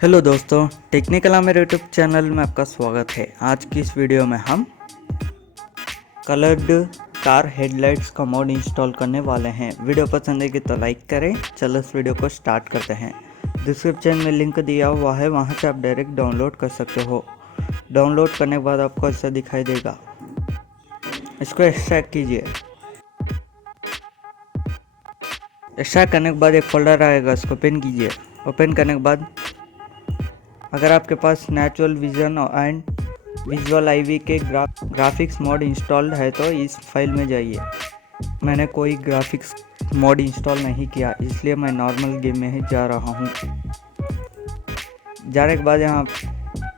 Hello दोस्तों, technical मेरे YouTube channel में आपका स्वागत है। आज की इस वीडियो में हम कलर्ड कार हेडलाइट्स का मोड इंस्टॉल करने वाले हैं। वीडियो पसंद है तो लाइक करें। चलो इस वीडियो को स्टार्ट करते हैं। डिस्क्रिप्शन में लिंक दिया हुआ है, वहां से आप डायरेक्ट डाउनलोड कर सकते हो। डाउनलोड करने के बाद आपको ऐसा दिखाई देगा। इसको एक्सट्रैक्ट कीजिए। एक्सट्रैक्ट करने के बाद एक फोल्डर आएगा, उसको ओपन कीजिए। ओपन करने के बाद अगर आपके पास natural vision and visual IV के ग्राफिक्स मोड इंस्टॉल्ड है तो इस फाइल में जाइए। मैंने कोई ग्राफिक्स मोड इंस्टॉल नहीं किया, इसलिए मैं नॉर्मल गेम में ही जा रहा हूँ। जाने के बाद यहाँ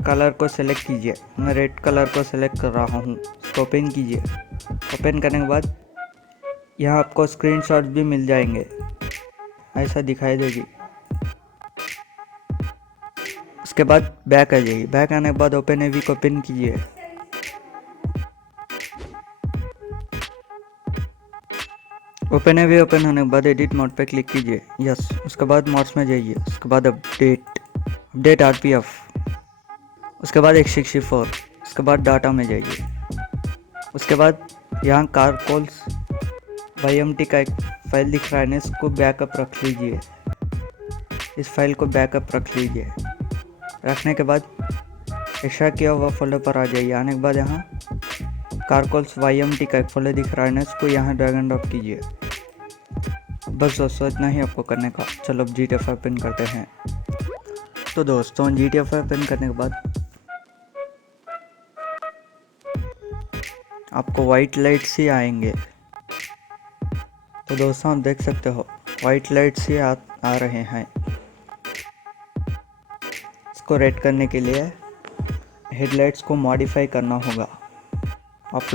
कलर को सेलेक्ट कीजिए। मैं रेड कलर को सेलेक्ट कर रहा हूँ। इसको ओपन कीजिए। ओपन करने के बाद यहाँ आपको स्क्रीनशॉट भी मिल जाएंगे, ऐसा दिखाई देगी। उसके बाद बैक आ जाइए। बैक आने के बाद ओपन एवी को ओपन कीजिए। ओपन एवी ओपन होने के बाद एडिट मोड पे क्लिक कीजिए। यस। उसके बाद मोड्स में जाइए। उसके बाद अपडेट आरपीएफ। उसके बाद 164। उसके बाद डाटा में जाइए। उसके बाद यहाँ कार कॉल्स YMT का एक फाइल दिख रहा है ना, इसको बैकअप रख लीजिए। इस फाइल को बैकअप रख लीजिए। रखने के बाद एक्स्ट्रा किया हुआ फोल्डर पर आ जाइए। आने के बाद यहाँ कारकोल्स YMT का एक फोल्डर दिख रहा है ना, इसको यहाँ ड्रैग एंड ड्रॉप कीजिए। बस दोस्तों इतना ही आपको करने का। चलो अब GTA 5 ओपन करते हैं। तो दोस्तों GTA 5 ओपन करने के बाद आपको वाइट लाइट्स ही आएंगे। तो दोस्तों आप देख सकते हो वाइट लाइट्स ही आ रहे हैं। इसको रेड करने के लिए हेडलाइट्स को मॉडिफाई करना होगा। आप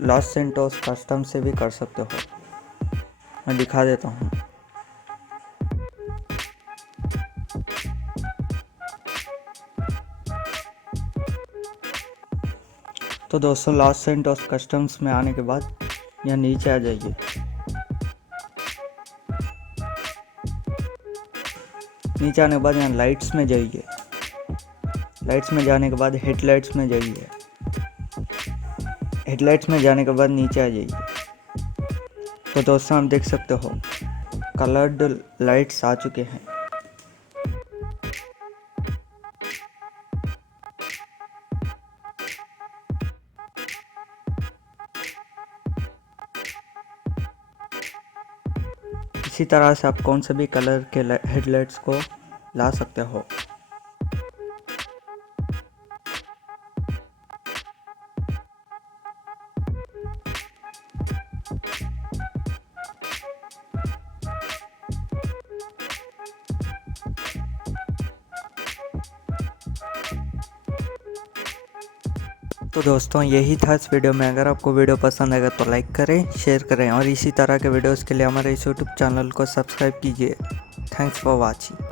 लॉस सेंटोस कस्टम से भी कर सकते हो। मैं दिखा देता हूँ। तो दोस्तों लॉस सेंटोस कस्टम्स में आने के बाद यहाँ नीचे आ जाइए। नीचे आने के बाद यहाँ लाइट्स में जाइए। लाइट्स में जाने के बाद हेडलाइट्स में जाइए। हेडलाइट्स में जाने के बाद नीचे आ जाइए। तो दोस्तों आप देख सकते हो कलर्ड लाइट्स आ चुके हैं। इसी तरह से आप कौन से भी कलर के हेडलाइट्स को ला सकते हो। तो दोस्तों यही था इस वीडियो में। अगर आपको वीडियो पसंद आएगा तो लाइक करें, शेयर करें और इसी तरह के वीडियोस के लिए हमारे इस यूट्यूब चैनल को सब्सक्राइब कीजिए। Thanks for watching.